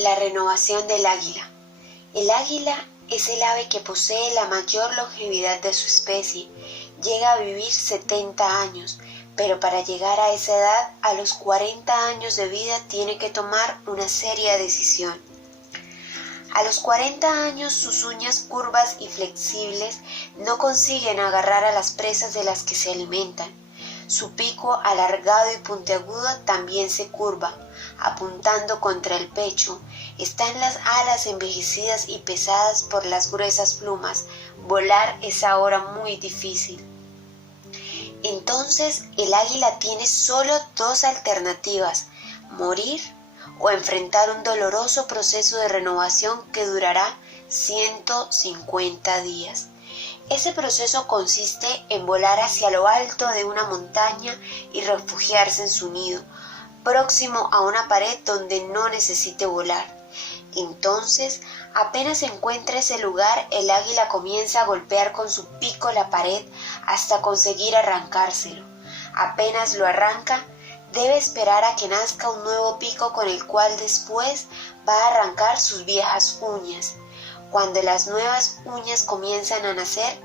La renovación del águila. El águila es el ave que posee la mayor longevidad de su especie. Llega a vivir 70 años, pero para llegar a esa edad, a los 40 años de vida, tiene que tomar una seria decisión. A los 40 años, sus uñas curvas y flexibles no consiguen agarrar a las presas de las que se alimentan. Su pico alargado y puntiagudo también se curva, apuntando contra el pecho. Están las alas envejecidas y pesadas por las gruesas plumas. Volar es ahora muy difícil. Entonces el águila tiene solo dos alternativas: morir o enfrentar un doloroso proceso de renovación que durará 150 días. Ese proceso consiste en volar hacia lo alto de una montaña y refugiarse en su nido, próximo a una pared donde no necesite volar. Entonces, apenas encuentra ese lugar, el águila comienza a golpear con su pico la pared hasta conseguir arrancárselo. Apenas lo arranca, debe esperar a que nazca un nuevo pico con el cual después va a arrancar sus viejas uñas. Cuando las nuevas uñas comienzan a nacer,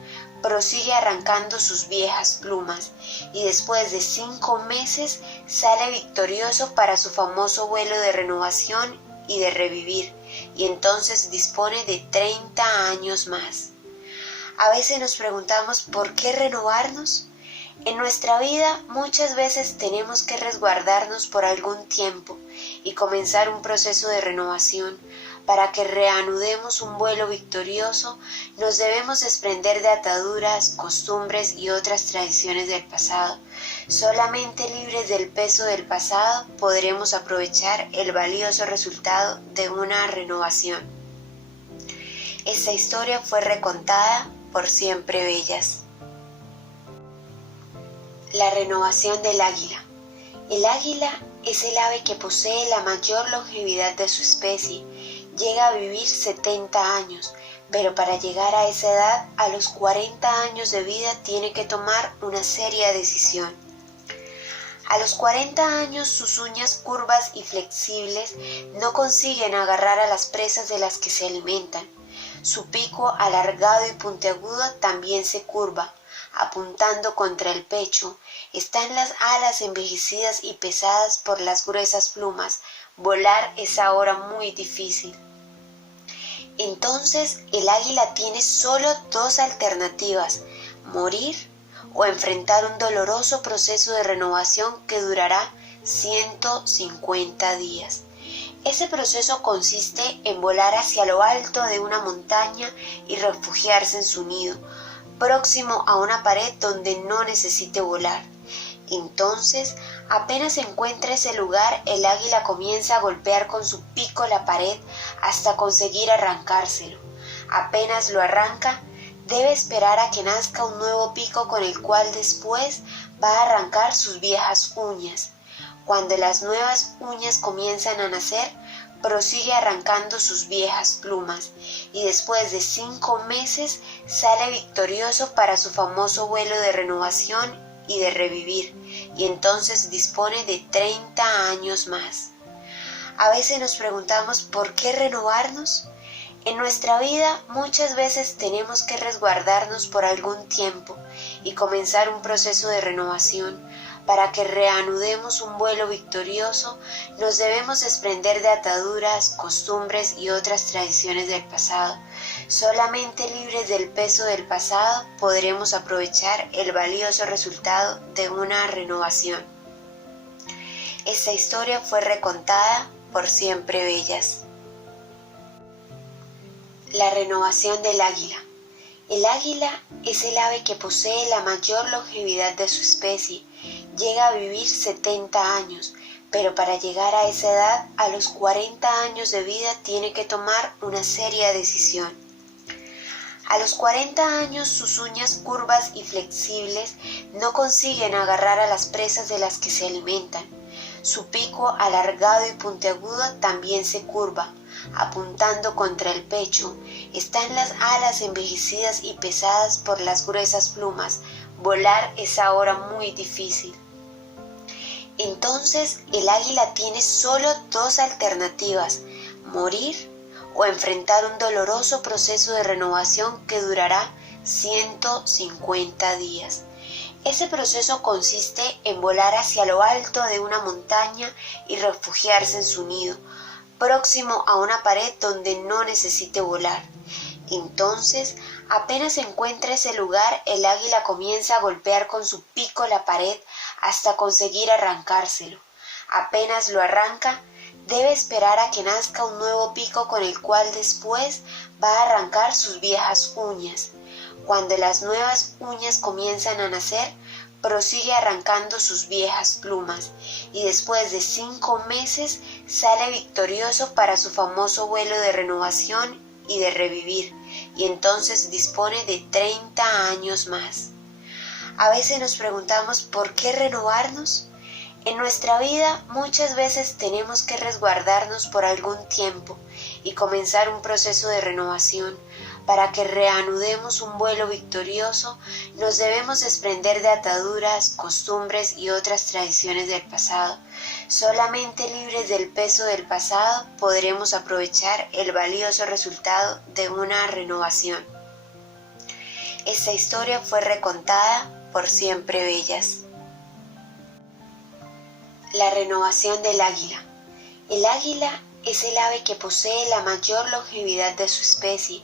prosigue arrancando sus viejas plumas y después de 5 meses sale victorioso para su famoso vuelo de renovación y de revivir, y entonces dispone de 30 años más. A veces nos preguntamos ¿por qué renovarnos? En nuestra vida muchas veces tenemos que resguardarnos por algún tiempo y comenzar un proceso de renovación. Para que reanudemos un vuelo victorioso, nos debemos desprender de ataduras, costumbres y otras tradiciones del pasado. Solamente libres del peso del pasado podremos aprovechar el valioso resultado de una renovación. Esta historia fue recontada por Siempre Bellas. La renovación del águila. El águila es el ave que posee la mayor longevidad de su especie. Llega a vivir 70 años, pero para llegar a esa edad, a los 40 años de vida, tiene que tomar una seria decisión. A los 40 años, sus uñas curvas y flexibles no consiguen agarrar a las presas de las que se alimentan. Su pico alargado y puntiagudo también se curva, apuntando contra el pecho. Están las alas envejecidas y pesadas por las gruesas plumas. Volar es ahora muy difícil. Entonces el águila tiene solo dos alternativas: morir o enfrentar un doloroso proceso de renovación que durará 150 días. Ese proceso consiste en volar hacia lo alto de una montaña y refugiarse en su nido, próximo a una pared donde no necesite volar. Entonces, apenas encuentra ese lugar, el águila comienza a golpear con su pico la pared hasta conseguir arrancárselo. Apenas lo arranca, debe esperar a que nazca un nuevo pico con el cual después va a arrancar sus viejas uñas. Cuando las nuevas uñas comienzan a nacer, prosigue arrancando sus viejas plumas y después de 5 meses sale victorioso para su famoso vuelo de renovación y de revivir, y entonces dispone de 30 años más. A veces nos preguntamos ¿por qué renovarnos? En nuestra vida muchas veces tenemos que resguardarnos por algún tiempo y comenzar un proceso de renovación. Para que reanudemos un vuelo victorioso, nos debemos desprender de ataduras, costumbres y otras tradiciones del pasado. Solamente libres del peso del pasado podremos aprovechar el valioso resultado de una renovación. Esta historia fue recontada por Siempre Bellas. La renovación del águila. El águila es el ave que posee la mayor longevidad de su especie. Llega a vivir 70 años, pero para llegar a esa edad, a los 40 años de vida, tiene que tomar una seria decisión. A los 40 años, sus uñas curvas y flexibles no consiguen agarrar a las presas de las que se alimentan. Su pico alargado y puntiagudo también se curva, apuntando contra el pecho. Están las alas envejecidas y pesadas por las gruesas plumas. Volar es ahora muy difícil. Entonces el águila tiene solo dos alternativas: morir o enfrentar un doloroso proceso de renovación que durará 150 días. Ese proceso consiste en volar hacia lo alto de una montaña y refugiarse en su nido, próximo a una pared donde no necesite volar. Entonces, apenas encuentra ese lugar, el águila comienza a golpear con su pico la pared hasta conseguir arrancárselo. Apenas lo arranca, debe esperar a que nazca un nuevo pico con el cual después va a arrancar sus viejas uñas. Cuando las nuevas uñas comienzan a nacer, prosigue arrancando sus viejas plumas y después de 5 meses sale victorioso para su famoso vuelo de renovación y de revivir, y entonces dispone de 30 años más. A veces nos preguntamos ¿por qué renovarnos? En nuestra vida muchas veces tenemos que resguardarnos por algún tiempo y comenzar un proceso de renovación. Para que reanudemos un vuelo victorioso, nos debemos desprender de ataduras, costumbres y otras tradiciones del pasado. Solamente libres del peso del pasado podremos aprovechar el valioso resultado de una renovación. Esta historia fue recontada por Siempre Bellas. La renovación del águila. El águila es el ave que posee la mayor longevidad de su especie.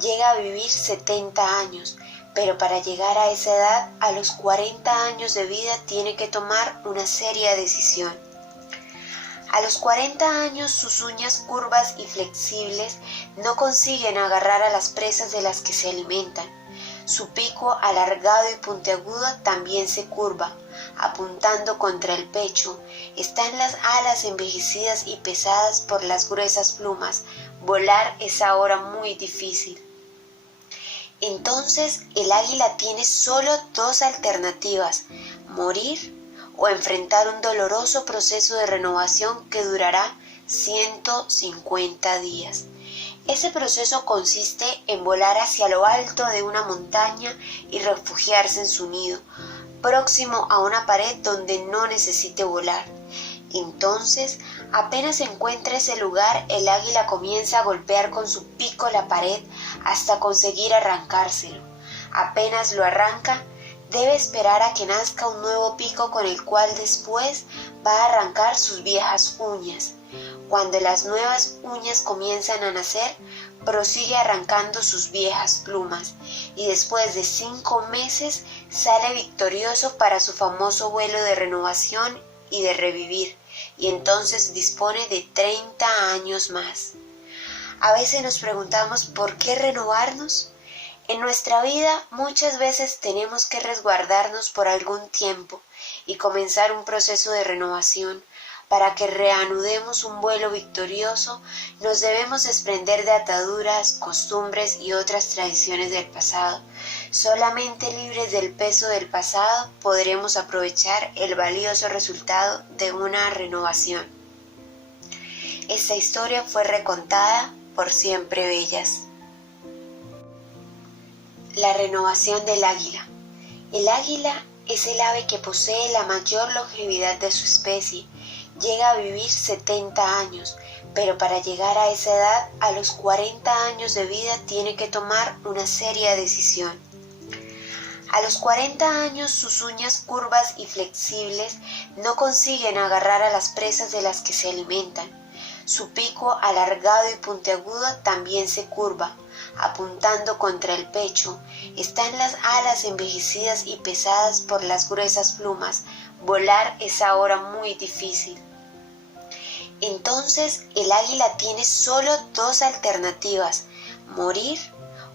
Llega a vivir 70 años, pero para llegar a esa edad, a los 40 años de vida, tiene que tomar una seria decisión. A los 40 años, sus uñas curvas y flexibles no consiguen agarrar a las presas de las que se alimentan. Su pico alargado y puntiagudo también se curva, apuntando contra el pecho. Están las alas envejecidas y pesadas por las gruesas plumas. Volar es ahora muy difícil. Entonces el águila tiene solo 2 alternativas: morir o enfrentar un doloroso proceso de renovación que durará 150 días. Ese proceso consiste en volar hacia lo alto de una montaña y refugiarse en su nido, próximo a una pared donde no necesite volar. Entonces, apenas encuentra ese lugar, el águila comienza a golpear con su pico la pared hasta conseguir arrancárselo. Apenas lo arranca, debe esperar a que nazca un nuevo pico con el cual después va a arrancar sus viejas uñas. Cuando las nuevas uñas comienzan a nacer, prosigue arrancando sus viejas plumas y después de 5 meses sale victorioso para su famoso vuelo de renovación y de revivir, y entonces dispone de 30 años más. A veces nos preguntamos ¿por qué renovarnos? En nuestra vida muchas veces tenemos que resguardarnos por algún tiempo y comenzar un proceso de renovación. Para que reanudemos un vuelo victorioso, nos debemos desprender de ataduras, costumbres y otras tradiciones del pasado. Solamente libres del peso del pasado podremos aprovechar el valioso resultado de una renovación. Esta historia fue recontada por Siempre Bellas. La renovación del águila. El águila es el ave que posee la mayor longevidad de su especie. Llega a vivir 70 años, pero para llegar a esa edad, a los 40 años de vida, tiene que tomar una seria decisión. A los 40 años, sus uñas curvas y flexibles no consiguen agarrar a las presas de las que se alimentan. Su pico alargado y puntiagudo también se curva, apuntando contra el pecho. Están las alas envejecidas y pesadas por las gruesas plumas. Volar es ahora muy difícil. Entonces el águila tiene solo 2 alternativas: morir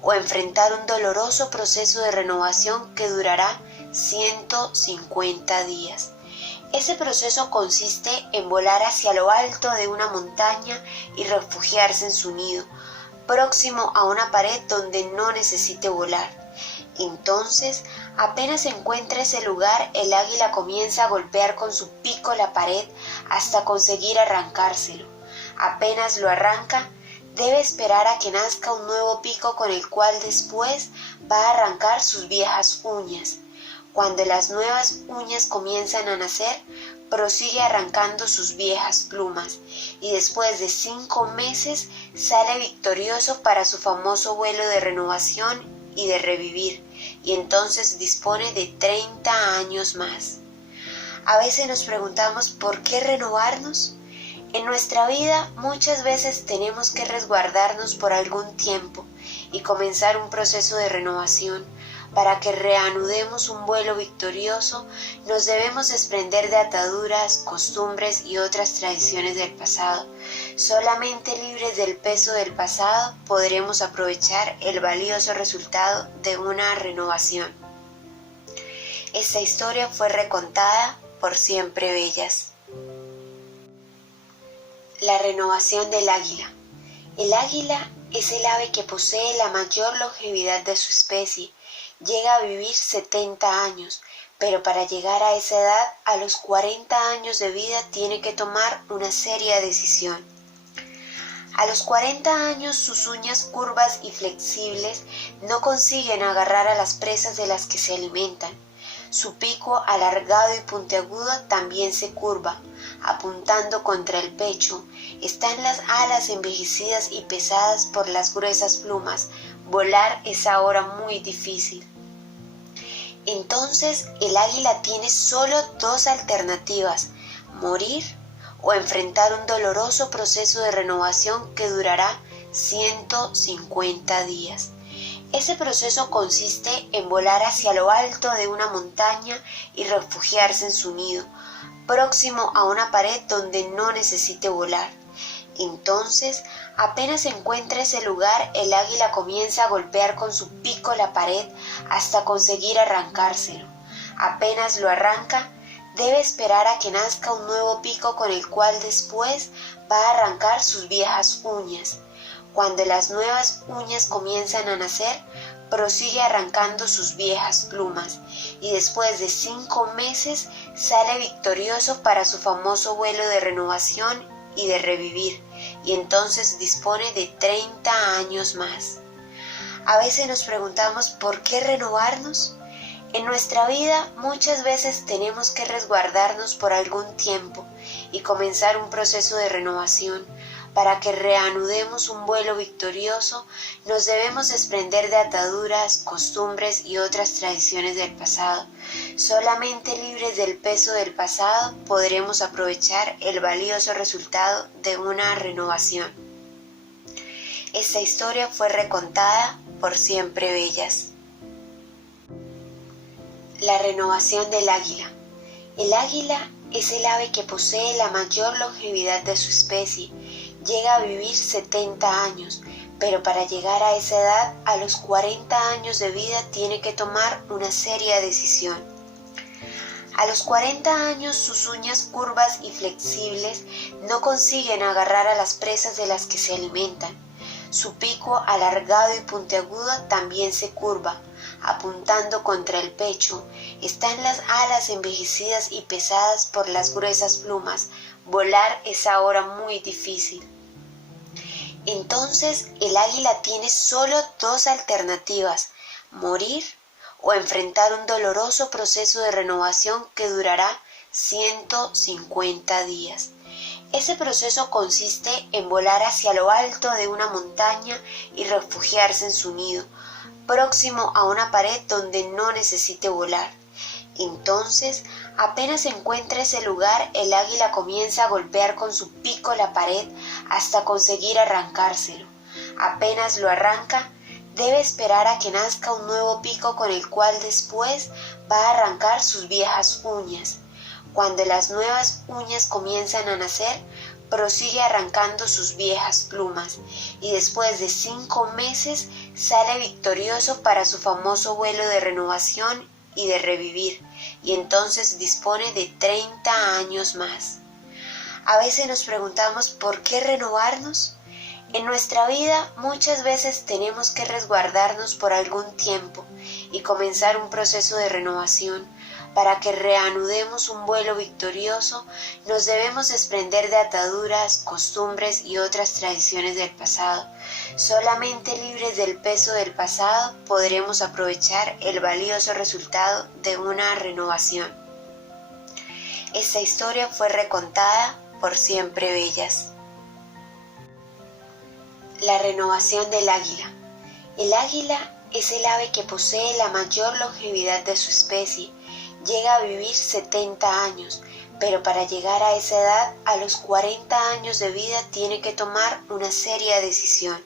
o enfrentar un doloroso proceso de renovación que durará 150 días. Ese proceso consiste en volar hacia lo alto de una montaña y refugiarse en su nido, próximo a una pared donde no necesite volar. Entonces, apenas encuentra ese lugar, el águila comienza a golpear con su pico la pared hasta conseguir arrancárselo. Apenas lo arranca, debe esperar a que nazca un nuevo pico con el cual después va a arrancar sus viejas uñas. Cuando las nuevas uñas comienzan a nacer, prosigue arrancando sus viejas plumas y después de 5 meses sale victorioso para su famoso vuelo de renovación y de revivir, y entonces dispone de 30 años más. A veces nos preguntamos ¿por qué renovarnos? En nuestra vida muchas veces tenemos que resguardarnos por algún tiempo y comenzar un proceso de renovación. Para que reanudemos un vuelo victorioso, nos debemos desprender de ataduras, costumbres y otras tradiciones del pasado. Solamente libres del peso del pasado podremos aprovechar el valioso resultado de una renovación. Esta historia fue recontada por Siempre Bellas. La renovación del águila. El águila es el ave que posee la mayor longevidad de su especie. Llega a vivir 70 años, pero para llegar a esa edad, a los 40 años de vida, tiene que tomar una seria decisión. A los 40 años, sus uñas curvas y flexibles no consiguen agarrar a las presas de las que se alimentan. Su pico alargado y puntiagudo también se curva, apuntando contra el pecho. Están las alas envejecidas y pesadas por las gruesas plumas. Volar es ahora muy difícil. Entonces el águila tiene solo 2 alternativas: morir o enfrentar un doloroso proceso de renovación que durará 150 días. Ese proceso consiste en volar hacia lo alto de una montaña y refugiarse en su nido, próximo a una pared donde no necesite volar. Entonces, apenas encuentra ese lugar, el águila comienza a golpear con su pico la pared hasta conseguir arrancárselo. Apenas lo arranca, debe esperar a que nazca un nuevo pico con el cual después va a arrancar sus viejas uñas. Cuando las nuevas uñas comienzan a nacer, prosigue arrancando sus viejas plumas y después de 5 meses sale victorioso para su famoso vuelo de renovación y de revivir, y entonces dispone de 30 años más. A veces nos preguntamos ¿por qué renovarnos? En nuestra vida muchas veces tenemos que resguardarnos por algún tiempo y comenzar un proceso de renovación. Para que reanudemos un vuelo victorioso, nos debemos desprender de ataduras, costumbres y otras tradiciones del pasado. Solamente libres del peso del pasado podremos aprovechar el valioso resultado de una renovación. Esta historia fue recontada por Siempre Bellas. La renovación del águila. El águila es el ave que posee la mayor longevidad de su especie. Llega a vivir 70 años, pero para llegar a esa edad, a los 40 años de vida, tiene que tomar una seria decisión. A los 40 años, sus uñas curvas y flexibles no consiguen agarrar a las presas de las que se alimentan. Su pico alargado y puntiagudo también se curva, apuntando contra el pecho. Están las alas envejecidas y pesadas por las gruesas plumas. Volar es ahora muy difícil. Entonces el águila tiene solo 2 alternativas: morir o enfrentar un doloroso proceso de renovación que durará 150 días. Ese proceso consiste en volar hacia lo alto de una montaña y refugiarse en su nido, próximo a una pared donde no necesite volar. Entonces, apenas encuentra ese lugar, el águila comienza a golpear con su pico la pared hasta conseguir arrancárselo. Apenas lo arranca, debe esperar a que nazca un nuevo pico con el cual después va a arrancar sus viejas uñas. Cuando las nuevas uñas comienzan a nacer, prosigue arrancando sus viejas plumas y después de 5 meses sale victorioso para su famoso vuelo de renovación y de revivir, y entonces dispone de 30 años más. A veces nos preguntamos ¿por qué renovarnos? En nuestra vida muchas veces tenemos que resguardarnos por algún tiempo y comenzar un proceso de renovación. Para que reanudemos un vuelo victorioso, nos debemos desprender de ataduras, costumbres y otras tradiciones del pasado. Solamente libres del peso del pasado podremos aprovechar el valioso resultado de una renovación. Esta historia fue recontada por Siempre Bellas. La renovación del águila. El águila es el ave que posee la mayor longevidad de su especie. Llega a vivir 70 años, pero para llegar a esa edad, a los 40 años de vida, tiene que tomar una seria decisión.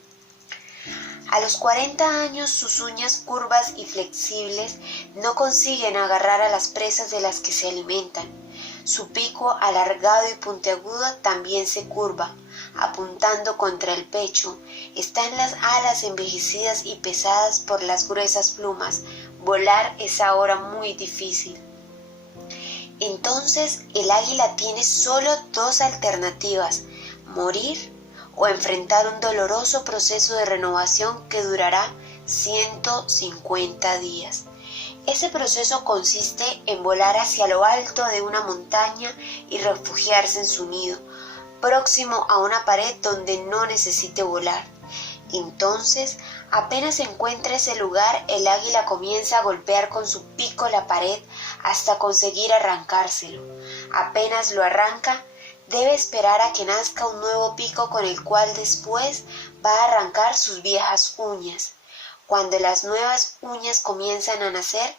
A los 40 años, sus uñas curvas y flexibles no consiguen agarrar a las presas de las que se alimentan. Su pico alargado y puntiagudo también se curva, apuntando contra el pecho. Están las alas envejecidas y pesadas por las gruesas plumas. Volar es ahora muy difícil. Entonces el águila tiene solo dos alternativas: morir o enfrentar un doloroso proceso de renovación que durará 150 días. Ese proceso consiste en volar hacia lo alto de una montaña y refugiarse en su nido, próximo a una pared donde no necesite volar. Entonces, apenas encuentra ese lugar, el águila comienza a golpear con su pico la pared hasta conseguir arrancárselo. Apenas lo arranca, debe esperar a que nazca un nuevo pico con el cual después va a arrancar sus viejas uñas. Cuando las nuevas uñas comienzan a nacer,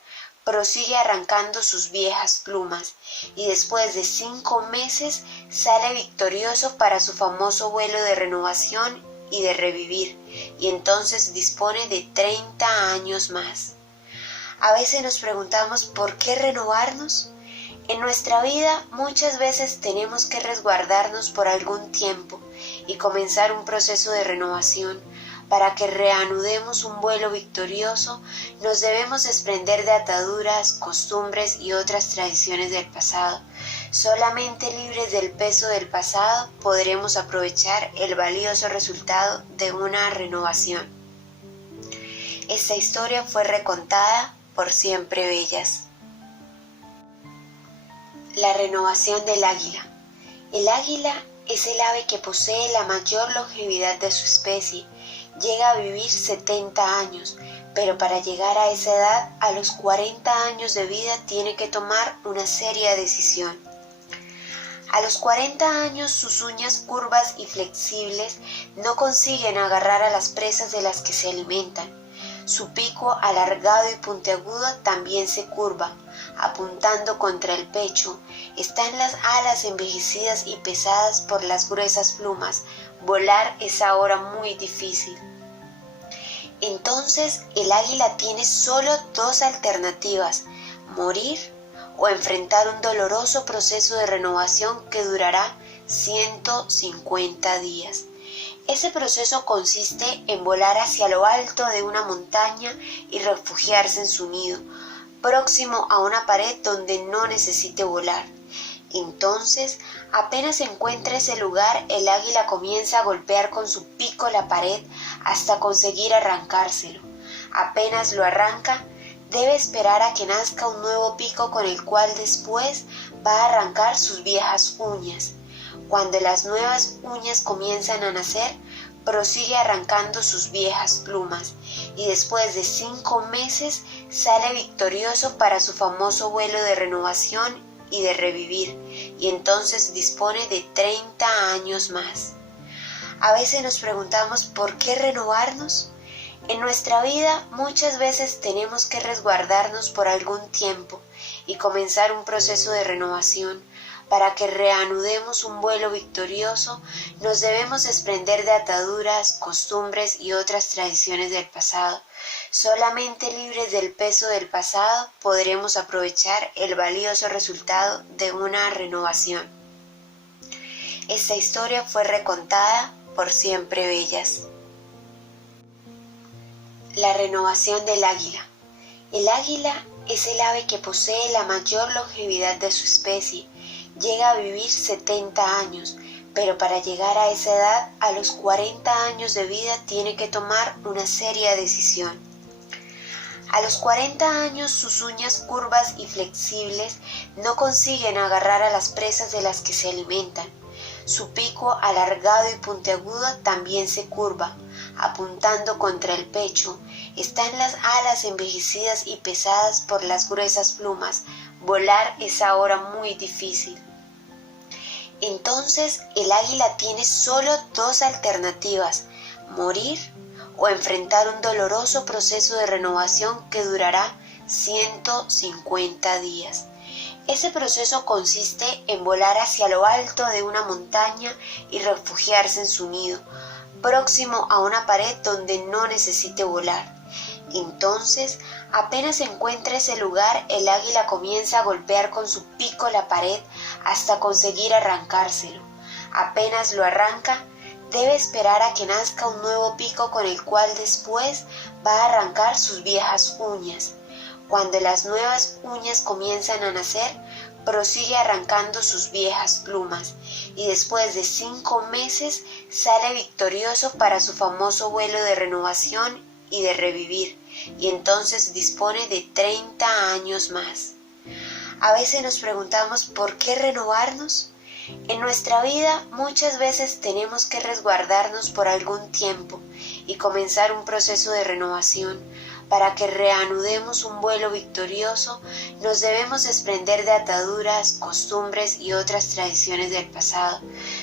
prosigue arrancando sus viejas plumas y después de 5 meses sale victorioso para su famoso vuelo de renovación y de revivir, y entonces dispone de 30 años más. A veces nos preguntamos ¿por qué renovarnos? En nuestra vida muchas veces tenemos que resguardarnos por algún tiempo y comenzar un proceso de renovación. Para que reanudemos un vuelo victorioso, nos debemos desprender de ataduras, costumbres y otras tradiciones del pasado. Solamente libres del peso del pasado podremos aprovechar el valioso resultado de una renovación. Esta historia fue recontada por Siempre Bellas. La renovación del águila. El águila es el ave que posee la mayor longevidad de su especie. Llega a vivir 70 años, pero para llegar a esa edad, a los 40 años de vida, tiene que tomar una seria decisión. A los 40 años, sus uñas curvas y flexibles no consiguen agarrar a las presas de las que se alimentan. Su pico alargado y puntiagudo también se curva, apuntando contra el pecho. Están las alas envejecidas y pesadas por las gruesas plumas. Volar es ahora muy difícil. Entonces el águila tiene solo dos alternativas: morir o enfrentar un doloroso proceso de renovación que durará 150 días. Ese proceso consiste en volar hacia lo alto de una montaña y refugiarse en su nido, próximo a una pared donde no necesite volar. Entonces, apenas encuentra ese lugar, el águila comienza a golpear con su pico la pared hasta conseguir arrancárselo. Apenas lo arranca, debe esperar a que nazca un nuevo pico con el cual después va a arrancar sus viejas uñas. Cuando las nuevas uñas comienzan a nacer, prosigue arrancando sus viejas plumas y después de 5 meses sale victorioso para su famoso vuelo de renovación y de revivir, y entonces dispone de 30 años más. A veces nos preguntamos ¿por qué renovarnos? En nuestra vida muchas veces tenemos que resguardarnos por algún tiempo y comenzar un proceso de renovación. Para que reanudemos un vuelo victorioso, nos debemos desprender de ataduras, costumbres y otras tradiciones del pasado. Solamente libres del peso del pasado podremos aprovechar el valioso resultado de una renovación. Esta historia fue recontada por Siempre Bellas. La renovación del águila. El águila es el ave que posee la mayor longevidad de su especie. Llega a vivir 70 años, pero para llegar a esa edad, a los 40 años de vida, tiene que tomar una seria decisión. A los 40 años, sus uñas curvas y flexibles no consiguen agarrar a las presas de las que se alimentan. Su pico alargado y puntiagudo también se curva, apuntando contra el pecho. Están las alas envejecidas y pesadas por las gruesas plumas. Volar es ahora muy difícil. Entonces el águila tiene solo dos alternativas: morir o enfrentar un doloroso proceso de renovación que durará 150 días. Ese proceso consiste en volar hacia lo alto de una montaña y refugiarse en su nido, próximo a una pared donde no necesite volar. Entonces, apenas encuentra ese lugar, el águila comienza a golpear con su pico la pared hasta conseguir arrancárselo. Apenas lo arranca, debe esperar a que nazca un nuevo pico con el cual después va a arrancar sus viejas uñas. Cuando las nuevas uñas comienzan a nacer, prosigue arrancando sus viejas plumas y después de 5 meses sale victorioso para su famoso vuelo de renovación y de revivir, y entonces dispone de 30 años más. A veces nos preguntamos ¿por qué renovarnos? En nuestra vida muchas veces tenemos que resguardarnos por algún tiempo y comenzar un proceso de renovación. Para que reanudemos un vuelo victorioso, nos debemos desprender de ataduras, costumbres y otras tradiciones del pasado.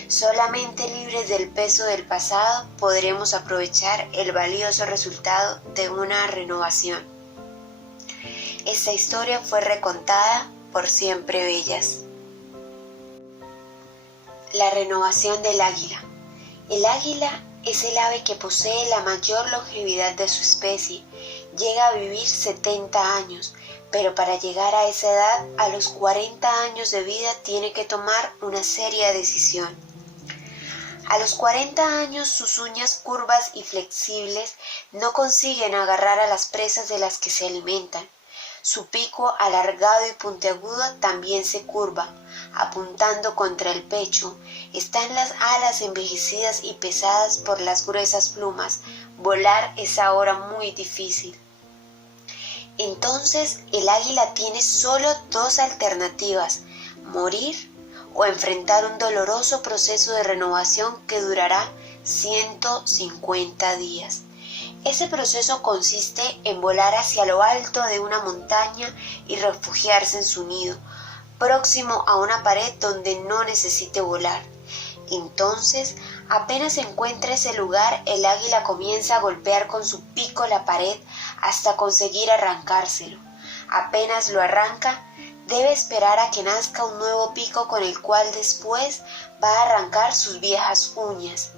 Solamente libres del peso del pasado podremos aprovechar el valioso resultado de una renovación. Esta historia fue recontada por Siempre Bellas. La renovación del águila. El águila es el ave que posee la mayor longevidad de su especie. Llega a vivir 70 años, pero para llegar a esa edad, a los 40 años de vida, tiene que tomar una seria decisión. A los 40 años, sus uñas curvas y flexibles no consiguen agarrar a las presas de las que se alimentan. Su pico alargado y puntiagudo también se curva, apuntando contra el pecho. Están las alas envejecidas y pesadas por las gruesas plumas. Volar es ahora muy difícil. Entonces el águila tiene solo dos alternativas: morir o enfrentar un doloroso proceso de renovación que durará 150 días. Ese proceso consiste en volar hacia lo alto de una montaña y refugiarse en su nido, próximo a una pared donde no necesite volar. Entonces, apenas encuentra ese lugar, el águila comienza a golpear con su pico la pared hasta conseguir arrancárselo. Apenas lo arranca, debe esperar a que nazca un nuevo pico con el cual después va a arrancar sus viejas uñas.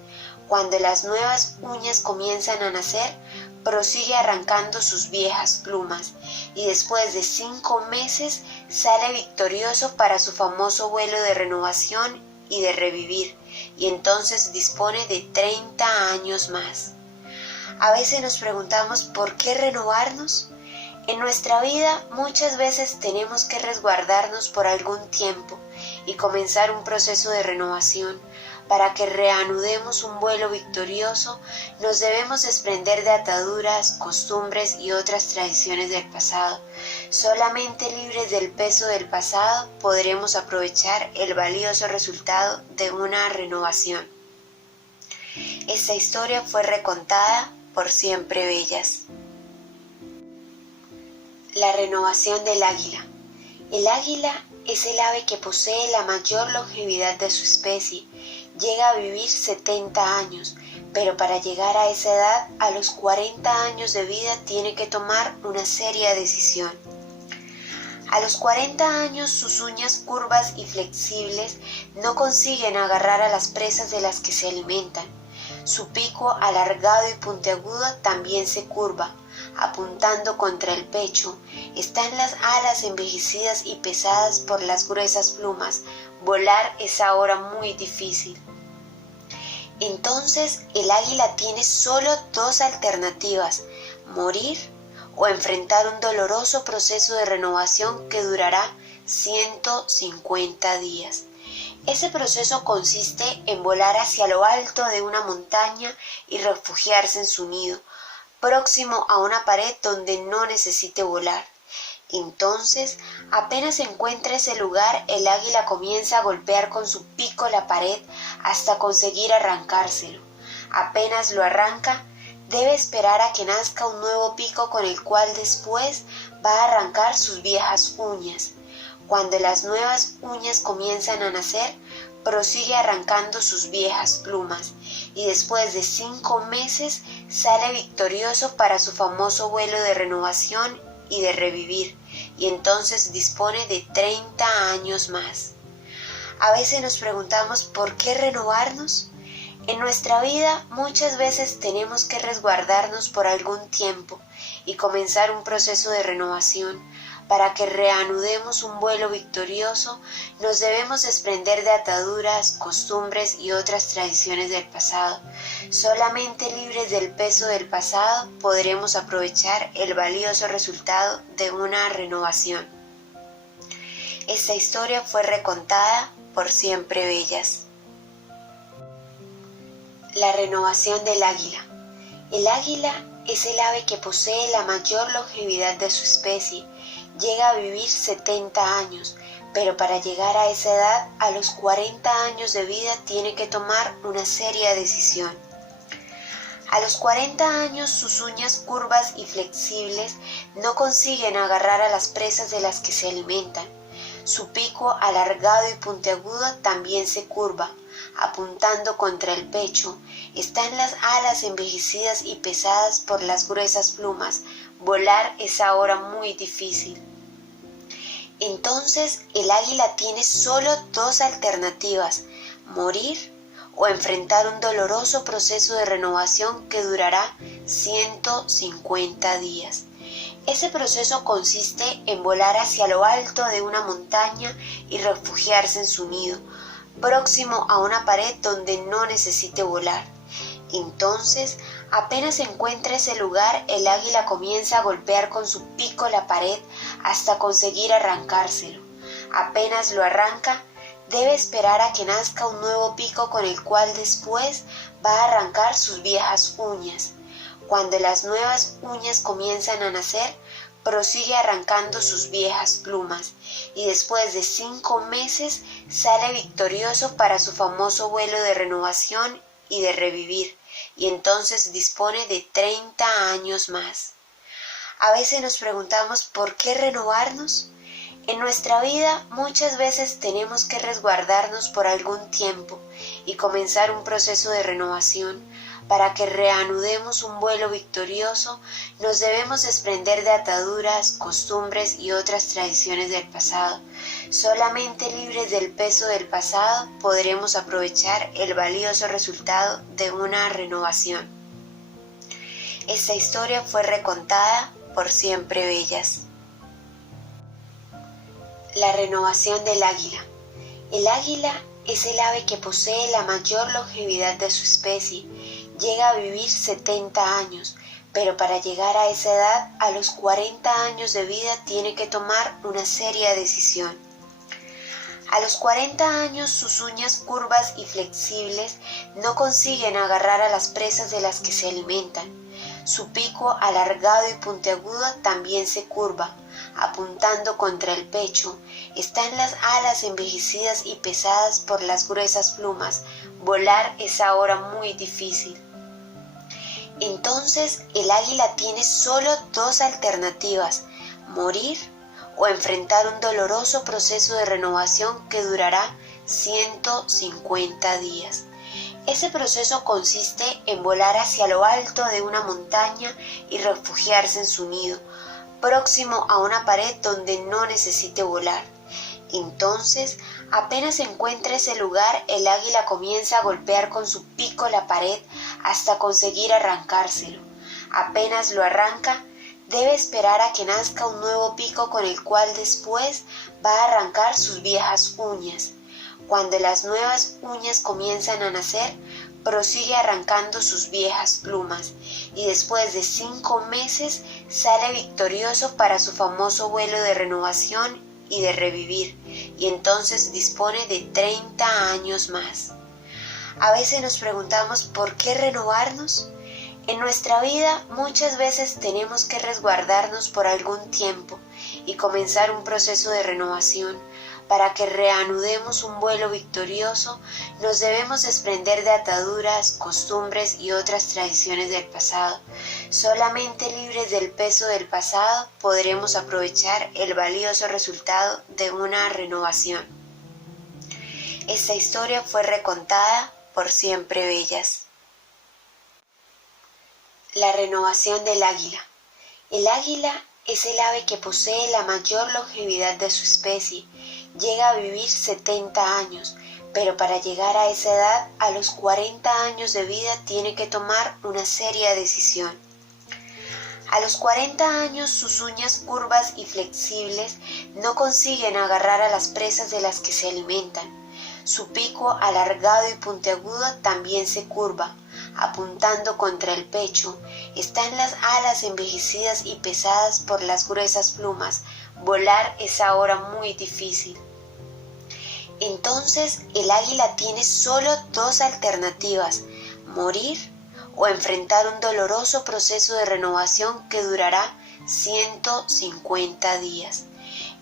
Cuando las nuevas uñas comienzan a nacer, prosigue arrancando sus viejas plumas y después de 5 meses sale victorioso para su famoso vuelo de renovación y de revivir, y entonces dispone de 30 años más. A veces nos preguntamos ¿por qué renovarnos? En nuestra vida muchas veces tenemos que resguardarnos por algún tiempo y comenzar un proceso de renovación. Para que reanudemos un vuelo victorioso, nos debemos desprender de ataduras, costumbres y otras tradiciones del pasado. Solamente libres del peso del pasado podremos aprovechar el valioso resultado de una renovación. Esta historia fue recontada por Siempre Bellas. La renovación del águila. El águila es el ave que posee la mayor longevidad de su especie. Llega a vivir 70 años, pero para llegar a esa edad, a los 40 años de vida, tiene que tomar una seria decisión. A los 40 años, sus uñas curvas y flexibles no consiguen agarrar a las presas de las que se alimentan. Su pico alargado y puntiagudo también se curva, apuntando contra el pecho. Están las alas envejecidas y pesadas por las gruesas plumas. Volar es ahora muy difícil. Entonces el águila tiene solo dos alternativas: morir o enfrentar un doloroso proceso de renovación que durará 150 días. Ese proceso consiste en volar hacia lo alto de una montaña y refugiarse en su nido, próximo a una pared donde no necesite volar. Entonces, apenas encuentra ese lugar, el águila comienza a golpear con su pico la pared hasta conseguir arrancárselo. Apenas lo arranca, debe esperar a que nazca un nuevo pico con el cual después va a arrancar sus viejas uñas. Cuando las nuevas uñas comienzan a nacer, prosigue arrancando sus viejas plumas y después de 5 meses sale victorioso para su famoso vuelo de renovación y de revivir, y entonces dispone de 30 años más. A veces nos preguntamos ¿por qué renovarnos? En nuestra vida muchas veces tenemos que resguardarnos por algún tiempo y comenzar un proceso de renovación. Para que reanudemos un vuelo victorioso, nos debemos desprender de ataduras, costumbres y otras tradiciones del pasado. Solamente libres del peso del pasado podremos aprovechar el valioso resultado de una renovación. Esta historia fue recontada por Siempre Bellas. La renovación del águila. El águila es el ave que posee la mayor longevidad de su especie. Llega a vivir 70 años, pero para llegar a esa edad, a los 40 años de vida, tiene que tomar una seria decisión. A los 40 años, sus uñas curvas y flexibles no consiguen agarrar a las presas de las que se alimentan. Su pico alargado y puntiagudo también se curva, apuntando contra el pecho. Están las alas envejecidas y pesadas por las gruesas plumas. Volar es ahora muy difícil. Entonces el águila tiene solo 2 alternativas: morir o enfrentar un doloroso proceso de renovación que durará 150 días. Ese proceso consiste en volar hacia lo alto de una montaña y refugiarse en su nido, próximo a una pared donde no necesite volar. Entonces, apenas encuentra ese lugar, el águila comienza a golpear con su pico la pared hasta conseguir arrancárselo. Apenas lo arranca, debe esperar a que nazca un nuevo pico con el cual después va a arrancar sus viejas uñas. Cuando las nuevas uñas comienzan a nacer, prosigue arrancando sus viejas plumas y después de 5 meses sale victorioso para su famoso vuelo de renovación y de revivir, y entonces dispone de 30 años más. A veces nos preguntamos ¿por qué renovarnos? En nuestra vida muchas veces tenemos que resguardarnos por algún tiempo y comenzar un proceso de renovación. Para que reanudemos un vuelo victorioso, nos debemos desprender de ataduras, costumbres y otras tradiciones del pasado. Solamente libres del peso del pasado podremos aprovechar el valioso resultado de una renovación. Esta historia fue recontada por Siempre Bellas. La renovación del águila. El águila es el ave que posee la mayor longevidad de su especie. Llega a vivir 70 años, pero para llegar a esa edad, a los 40 años de vida, tiene que tomar una seria decisión. A los 40 años, sus uñas curvas y flexibles no consiguen agarrar a las presas de las que se alimentan. Su pico alargado y puntiagudo también se curva, apuntando contra el pecho. Están las alas envejecidas y pesadas por las gruesas plumas. Volar es ahora muy difícil. Entonces el águila tiene solo 2 alternativas: morir o enfrentar un doloroso proceso de renovación que durará 150 días. Ese proceso consiste en volar hacia lo alto de una montaña y refugiarse en su nido, próximo a una pared donde no necesite volar. Entonces, apenas encuentra ese lugar, el águila comienza a golpear con su pico la pared hasta conseguir arrancárselo. Apenas lo arranca, debe esperar a que nazca un nuevo pico con el cual después va a arrancar sus viejas uñas. Cuando las nuevas uñas comienzan a nacer, prosigue arrancando sus viejas plumas y después de 5 meses sale victorioso para su famoso vuelo de renovación y de revivir, y entonces dispone de 30 años más. A veces nos preguntamos ¿por qué renovarnos? En nuestra vida muchas veces tenemos que resguardarnos por algún tiempo y comenzar un proceso de renovación. Para que reanudemos un vuelo victorioso, nos debemos desprender de ataduras, costumbres y otras tradiciones del pasado. Solamente libres del peso del pasado podremos aprovechar el valioso resultado de una renovación. Esta historia fue recontada por Siempre Bellas. La renovación del águila. El águila es el ave que posee la mayor longevidad de su especie. Llega a vivir 70 años, pero para llegar a esa edad, a los 40 años de vida, tiene que tomar una seria decisión. A los 40 años sus uñas curvas y flexibles no consiguen agarrar a las presas de las que se alimentan. Su pico alargado y puntiagudo también se curva, apuntando contra el pecho. Están las alas envejecidas y pesadas por las gruesas plumas. Volar es ahora muy difícil. Entonces el águila tiene solo dos alternativas: morir o enfrentar un doloroso proceso de renovación que durará 150 días.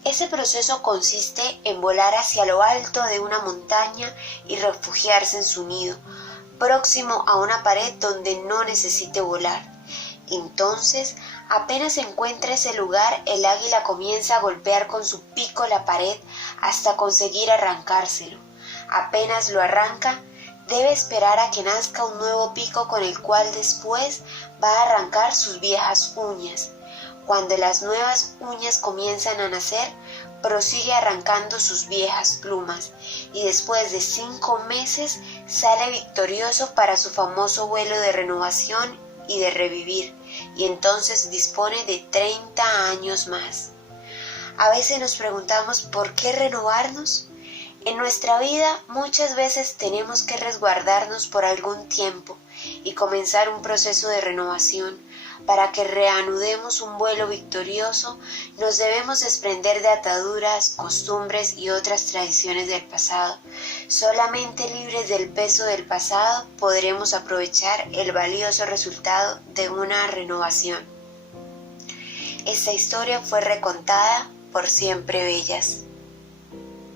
Ese proceso consiste en volar hacia lo alto de una montaña y refugiarse en su nido, próximo a una pared donde no necesite volar. Entonces, apenas encuentra ese lugar, el águila comienza a golpear con su pico la pared hasta conseguir arrancárselo. Apenas lo arranca, debe esperar a que nazca un nuevo pico con el cual después va a arrancar sus viejas uñas. Cuando las nuevas uñas comienzan a nacer, prosigue arrancando sus viejas plumas y después de 5 meses sale victorioso para su famoso vuelo de renovación y de revivir, y entonces dispone de 30 años más. A veces nos preguntamos ¿por qué renovarnos? En nuestra vida muchas veces tenemos que resguardarnos por algún tiempo y comenzar un proceso de renovación. Para que reanudemos un vuelo victorioso, nos debemos desprender de ataduras, costumbres y otras tradiciones del pasado. Solamente libres del peso del pasado podremos aprovechar el valioso resultado de una renovación. Esta historia fue recontada por Siempre Bellas.